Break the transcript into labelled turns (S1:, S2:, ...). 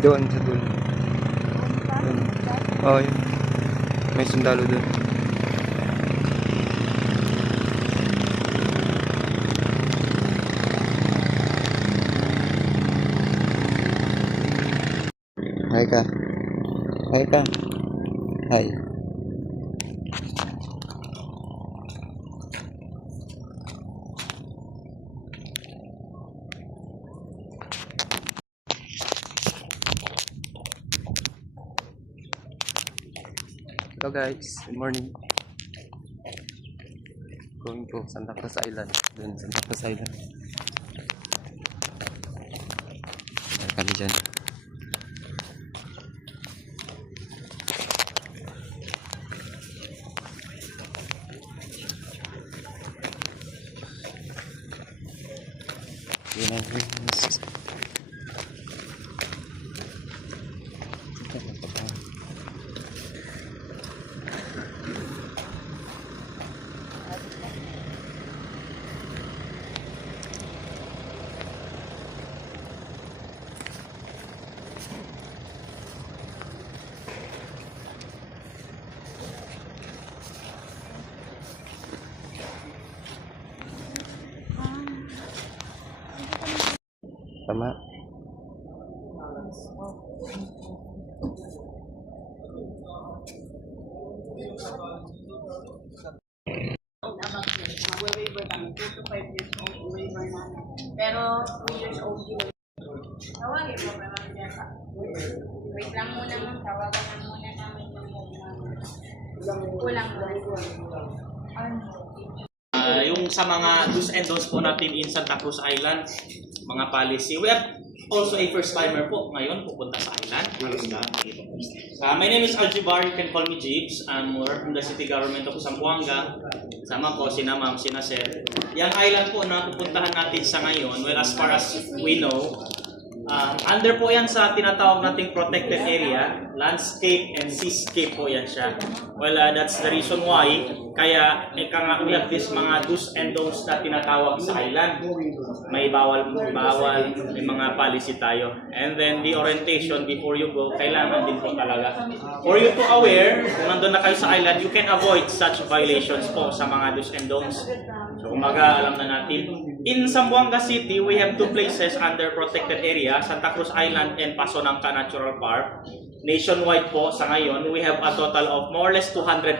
S1: Doon sa doon. Doon. Oo, yun. May sundalo doon. Hi ka. Hi ka. Hi. Hello guys, good morning. Going to Santa Cruz Island. Doon, Santa Cruz Island. Meron kami dyan. Yun ang Tama.
S2: Waiver kami, 2 to 5 years old, waiver namin. Pero 2 years old yun. Tawagin mo ba namin yan pa? Wait lang muna ma'am, tawagan na muna namin yung Kulang lang.
S3: Ah, yung sa mga do's and don'ts po natin in Santa Cruz Island, mga policy. We have also a first timer po ngayon pupunta sa island. Uh, my name is Aljibar, you can call me Jeeves. I'm work from the city government of Zamboanga. Sama ko sina ma'am, sina sir. Yung island po na pupuntahan natin sa ngayon, well as far as we know, um, under po yan sa tinatawag nating protected area, landscape and seascape po yan siya. Well, uh, that's the reason why kaya ika nga we have this mga do's and don'ts na tinatawag sa island. May bawal, bawal, may mga policy tayo. And then the orientation before you go, kailangan din po talaga. For you to aware, kung nandun na kayo sa island, you can avoid such violations po sa mga do's and don'ts. So, umaga, alam na natin. In Zamboanga City, we have two places under protected area, Santa Cruz Island and Pasonangka Natural Park. Nationwide po sa ngayon, we have a total of more or less 200